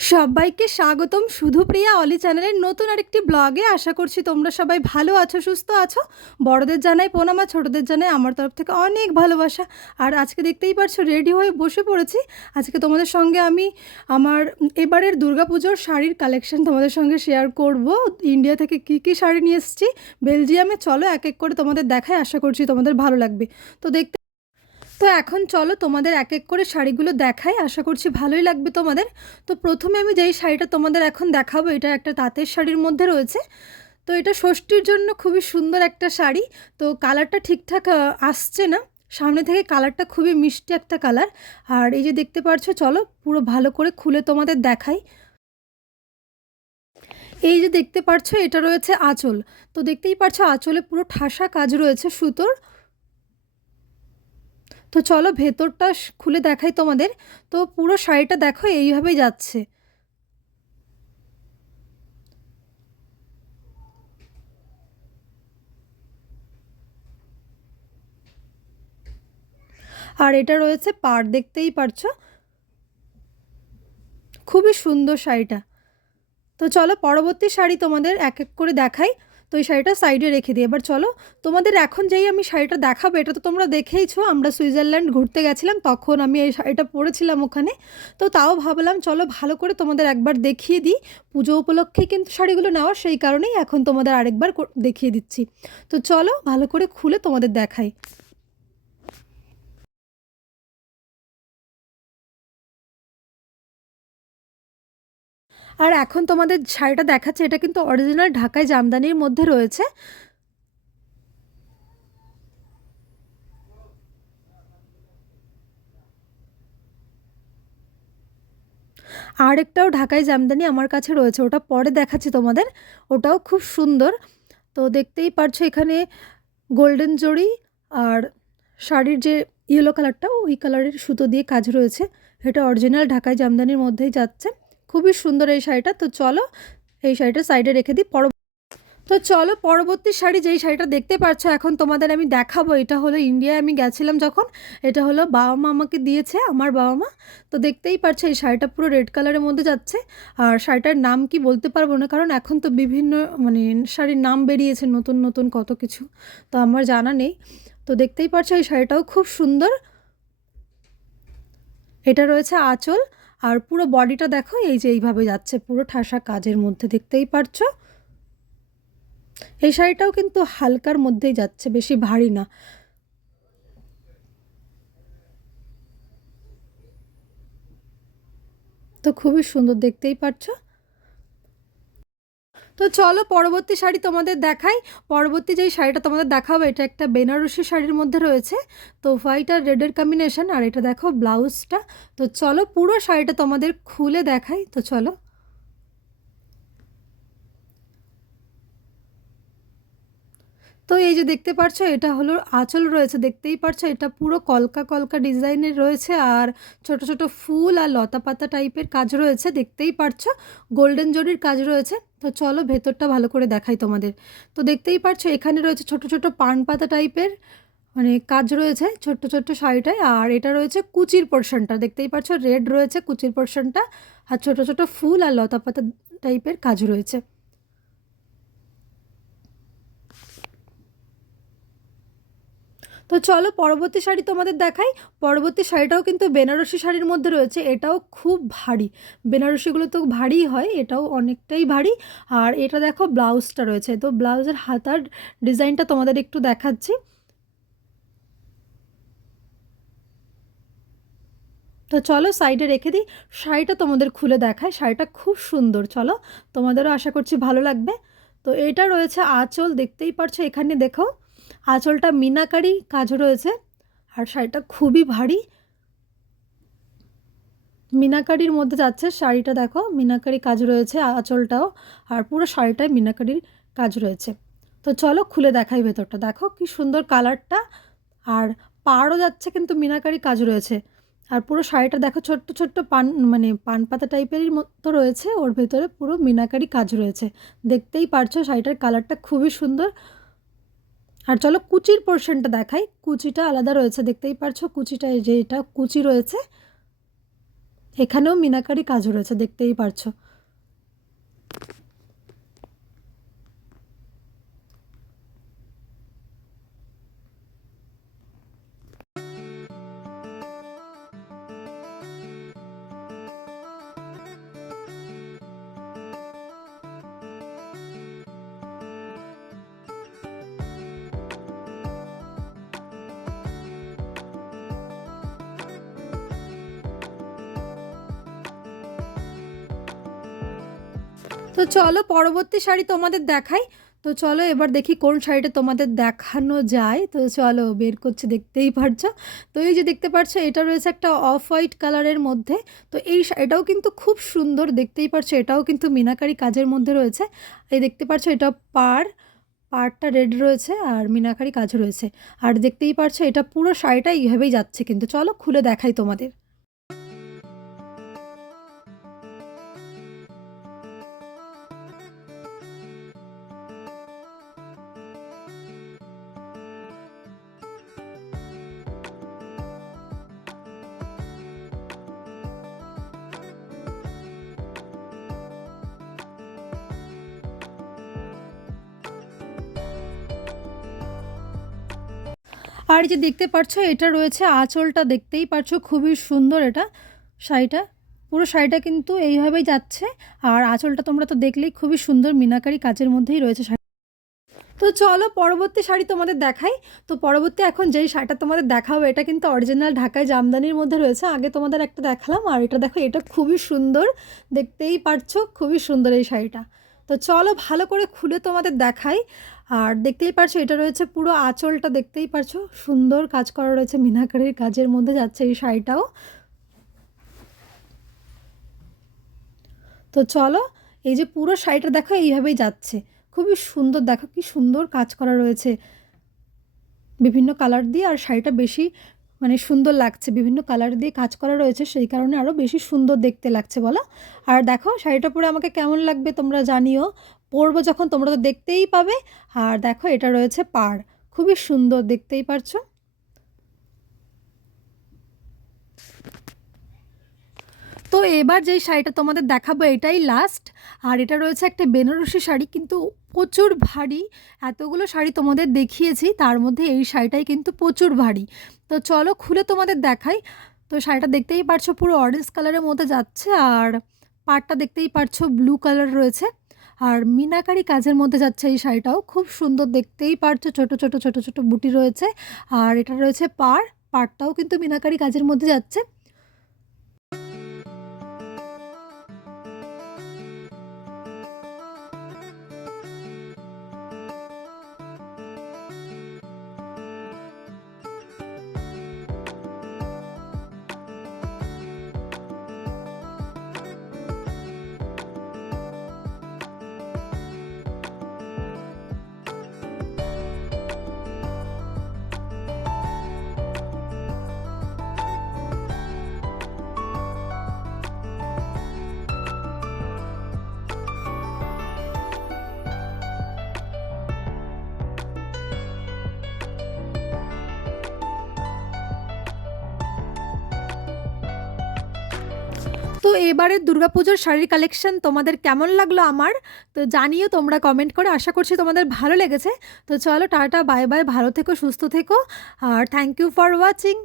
সবাইকে স্বাগতম। শুধুপ্রিয়া অলি চ্যানেলের নতুন আরেকটি ব্লগে আশা করছি তোমরা সবাই ভালো আছো, সুস্থ আছো। বড়দের জানাই পোনামা ছোটোদের জানাই আমার তরফ থেকে অনেক ভালোবাসা। আর আজকে দেখতেই পারছ, রেডি হয়ে বসে পড়েছি। আজকে তোমাদের সঙ্গে আমি আমার এবারের দুর্গাপুজোর শাড়ির কালেকশন তোমাদের সঙ্গে শেয়ার করব। ইন্ডিয়া থেকে কি কি শাড়ি নিয়ে এসেছি, বেলজিয়ামে। চলো এক এক করে তোমাদের দেখায় আশা করছি তোমাদের ভালো লাগবে। তো দেখতে তো এখন চলো তোমাদের এক এক করে শাড়িগুলো দেখাই। আশা করছি ভালোই লাগবে তোমাদের। তো প্রথমে আমি যেই শাড়িটা তোমাদের এখন দেখাবো, এটা একটা তাঁতের শাড়ির মধ্যে রয়েছে। তো এটা ষষ্ঠীর জন্য খুবই সুন্দর একটা শাড়ি। তো কালারটা ঠিকঠাক আসছে না। সামনে থেকে কালারটা খুবই মিষ্টি একটা কালার। আর এই যে দেখতে পারছ, চলো পুরো ভালো করে খুলে তোমাদের দেখাই। এই যে দেখতে পারছ, এটা রয়েছে আঁচল। তো দেখতেই পারছ, আঁচলে পুরো ঠাসা কাজ রয়েছে সুতোর। তো চলো ভেতরটা খুলে দেখাই তোমাদের। তো পুরো শাড়িটা দেখো, এইভাবেই যাচ্ছে। আর এটা রয়েছে পাড়, দেখতেই পারছ? খুবই সুন্দর শাড়িটা। তো চলো পরবর্তী শাড়ি তোমাদের এক এক করে দেখাই। তো এই শাড়িটা সাইডে রেখে দিই। এবার চলো, তোমাদের এখন যেই আমি শাড়িটা দেখাবো, এটা তো তোমরা দেখেইছো, আমরা সুইজারল্যান্ড ঘুরতে গেছিলাম, তখন আমি এই শাড়িটা পরেছিলাম ওখানে। তো তাও ভাবলাম, চলো ভালো করে তোমাদের একবার দেখিয়ে দিই। পুজো উপলক্ষে কিন্তু শাড়িগুলো নেওয়া, সেই কারণেই এখন তোমাদের আরেকবার দেখিয়ে দিচ্ছি। তো চলো, ভালো করে খুলে তোমাদের দেখাই। আর এখন তোমাদের শাড়িটা দেখাচ্ছে, এটা কিন্তু অরিজিনাল ঢাকায় জামদানির মধ্যে রয়েছে। আরেকটাও ঢাকায় জামদানি আমার কাছে রয়েছে, ওটা পরে দেখাচ্ছি তোমাদের, ওটাও খুব সুন্দর। তো দেখতেই পারছ এখানে গোল্ডেন জড়ি আর শাড়ির যে ইয়েলো কালারটা ওই কালারের সুতো দিয়ে কাজ রয়েছে। এটা অরিজিনাল ঢাকায় জামদানির মধ্যেই যাচ্ছে। খুবই সুন্দর এই শাড়িটা। তো চলো এই শাড়িটা সাইডে রেখে দিই পর তো চলো পরবর্তী শাড়ি যেই শাড়িটা দেখতে পাচ্ছ, এখন তোমাদের আমি দেখাবো। এটা হলো ইন্ডিয়ায় আমি গেছিলাম যখন, এটা হলো বাবা মা আমাকে দিয়েছে, আমার বাবা মা। তো দেখতেই পাচ্ছ এই শাড়িটা পুরো রেড কালারের মধ্যে যাচ্ছে। আর শাড়িটার নাম কি বলতে পারব না, কারণ এখন তো বিভিন্ন মানে শাড়ির নাম বেরিয়েছে, নতুন নতুন কত কিছু। তো আমার জানা নেই। তো দেখতেই পাচ্ছ এই শাড়িটাও খুব সুন্দর। এটা রয়েছে আঁচল। আর পুরো বডিটা দেখো, এই যে এইভাবে যাচ্ছে, পুরো ঠাসা কাজের মধ্যে, দেখতেই পারছ? এই শাড়িটাও কিন্তু হালকার মধ্যেই যাচ্ছে, বেশি ভারী না। তো খুবই সুন্দর, দেখতেই পারছ? তো চলো পরবর্তী শাড়ি তোমাদের দেখাই। পরবর্তী যেই শাড়িটা তোমাদের দেখাবো, এটা একটা বেনারসি শাড়ির মধ্যে রয়েছে। তো হোয়াইট আর রেডের কম্বিনেশন আর এটা দেখো ব্লাউজটা। তো চলো পুরো শাড়িটা তোমাদের খুলে দেখাই। তো চলো। তো এই যে দেখতে পারছ, এটা হলো আঁচল রয়েছে, দেখতেই পারছ, এটা পুরো কলকা কলকা ডিজাইনের রয়েছে, আর ছোট ছোট ফুল আর লতা পাতা টাইপের কাজ রয়েছে, দেখতেই পারছ, গোল্ডেন জরির কাজ রয়েছে, তো চলো ভেতরটা ভালো করে দেখাই তোমাদের। তো দেখতেই পারছ, এখানে রয়েছে ছোট ছোট পান পাতা টাইপের মানে কাজ রয়েছে, ছোট্ট ছোট্ট শাড়িটায় আর এটা রয়েছে কুচির পোর্শনটা, দেখতেই পাচ্ছ রেড রয়েছে কুচির পোর্শনটা, আর ছোট ছোট ফুল আর লতা পাতা টাইপের কাজ রয়েছে। তো চলো পরবর্তী শাড়ি তোমাদের দেখাই। পরবর্তী শাড়িটাও কিন্তু বেনারসি শাড়ির মধ্যে রয়েছে, এটাও খুব ভারী। বেনারসিগুলো তো ভারী হয়, এটাও অনেকটাই ভারী। আর এটা দেখো ব্লাউজটা রয়েছে, তো ব্লাউজের হাতার ডিজাইনটা তোমাদের একটু দেখাচ্ছি। তো চলো সাইডে রেখে দিই, শাড়িটা তোমাদের খুলে দেখায় শাড়িটা খুব সুন্দর, চলো। তোমাদেরও আশা করছি ভালো লাগবে। তো এটা রয়েছে আঁচল, দেখতেই পারছ এখানে, দেখো। আঁচলটা মিনাকারি কাজ রয়েছে, আর শাড়িটা খুবই ভারী। মিনাকারির মধ্যে যাচ্ছে শাড়িটা দেখো, মিনাকারি কাজ রয়েছে আঁচলটাও, আর পুরো শাড়িটায় মিনাকারির কাজ রয়েছে। তো চলো খুলে দেখাই ভেতরটা। দেখো কি সুন্দর কালারটা, আর পাড়ও যাচ্ছে কিন্তু মিনাকারি কাজ রয়েছে। আর পুরো শাড়িটা দেখো ছোট্ট ছোট্ট পান মানে পান পাতা টাইপেরই মতো রয়েছে, ওর ভেতরে পুরো মিনাকারি কাজ রয়েছে। দেখতেই পারছ শাড়িটার কালারটা খুবই সুন্দর। আর চলো কুচির পোর্শনটা দেখাই। কুচিটা আলাদা রয়েছে, দেখতেই পারছ? কুচিটা যেটা কুচি রয়েছে, এখানেও মিনাকারি কাজ রয়েছে, দেখতেই পারছ। তো চলো পরবর্তী শাড়ি তোমাদের দেখাই। তো চলো এবার দেখি কোন শাড়িটা তোমাদের দেখানো যায়। তো চলো বের করছে, দেখতেই পারছ? তো এই যে দেখতে পারছ, এটা রয়েছে একটা অফ হোয়াইট কালারের মধ্যে। তো এই এটাও কিন্তু খুব সুন্দর, দেখতেই পারছ? এটাও কিন্তু মিনাকারি কাজের মধ্যে রয়েছে। এই দেখতে পারছ, এটা পার পাড়টা রেড রয়েছে আর মিনাকারি কাজ রয়েছে। আর দেখতেই পারছ, এটা পুরো শাড়িটা এইভাবেই যাচ্ছে কিন্তু। চলো খুলে দেখাই তোমাদের। আর যে দেখতে পারছ, এটা রয়েছে আঁচলটা, দেখতেই পারছ, খুবই সুন্দর এটা শাড়িটা। পুরো শাড়িটা কিন্তু এইভাবেই যাচ্ছে, আর আঁচলটা তোমরা তো দেখলেই খুবই সুন্দর, মিনাকারি কাজের মধ্যেই রয়েছে তো চলো পরবর্তী শাড়ি তোমাদের দেখাই। তো পরবর্তী এখন যেই শাড়িটা তোমাদের দেখাবো, এটা কিন্তু অরিজিনাল ঢাকায় জামদানির মধ্যে রয়েছে। আগে তোমাদের একটা দেখালাম, আর এটা দেখো, এটা খুবই সুন্দর, দেখতেই পারছ, খুবই সুন্দর এই শাড়িটা। তো চলো ভালো করে খুলে তোমাদের দেখাই। আর দেখতেই পারছ, এটা রয়েছে পুরো আঁচলটা, দেখতেই পারছ। সুন্দর কাজ করা রয়েছে মিনাকারির কাজের মধ্যে যাচ্ছে এই শাড়িটাও। তো চলো, এই যে পুরো শাড়িটা দেখো, এইভাবেই যাচ্ছে। খুবই সুন্দর, দেখো কি সুন্দর কাজ করা রয়েছে। বিভিন্ন কালার দিয়ে, আর শাড়িটা বেশি মানে সুন্দর লাগছে, বিভিন্ন কালার দিয়ে কাজ করা রয়েছে, সেই কারণে আরও বেশি সুন্দর দেখতে লাগছে বলো। আর দেখো, শাড়িটা পরে আমাকে কেমন লাগবে তোমরা জানিও। পরবো যখন, তোমরা তো দেখতেই পাবে। আর দেখো, এটা রয়েছে পাড়, খুবই সুন্দর দেখতেই পারছ। তো এবার যেই শাড়িটা তোমাদের দেখাবো, এটাই লাস্ট আর এটা রয়েছে একটা বেনারসি শাড়ি, কিন্তু প্রচুর ভারী। এতগুলো শাড়ি তোমাদের দেখিয়েছি, তার মধ্যে এই শাড়িটাই কিন্তু প্রচুর ভারী। তো চলো খুলে তোমাদের দেখাই। তো শাড়িটা দেখতেই পারছ, পুরো অরেঞ্জ কালারের মধ্যে যাচ্ছে, আর পাটটা দেখতেই পারছ ব্লু কালার রয়েছে। আর মিনাকারি কাজের মধ্যে যাচ্ছে এই শাড়িটাও, খুব সুন্দর দেখতেই পারছ, ছোট ছোট ছোট ছোট বুটি রয়েছে। আর এটা রয়েছে পাড়, পাড়টাও কিন্তু মিনাকারি কাজের মধ্যে যাচ্ছে। তো এবারের দুর্গাপুজোর শাড়ির কালেকশন তোমাদের কেমন লাগল আমার? তো জানিও তোমরা কমেন্ট করে। আশা করছি তোমাদের ভালো লেগেছে। তো চলো টাটা বাই বাই ভালো থেকো, সুস্থ থেকো। আর থ্যাংক ইউ ফর ওয়াচিং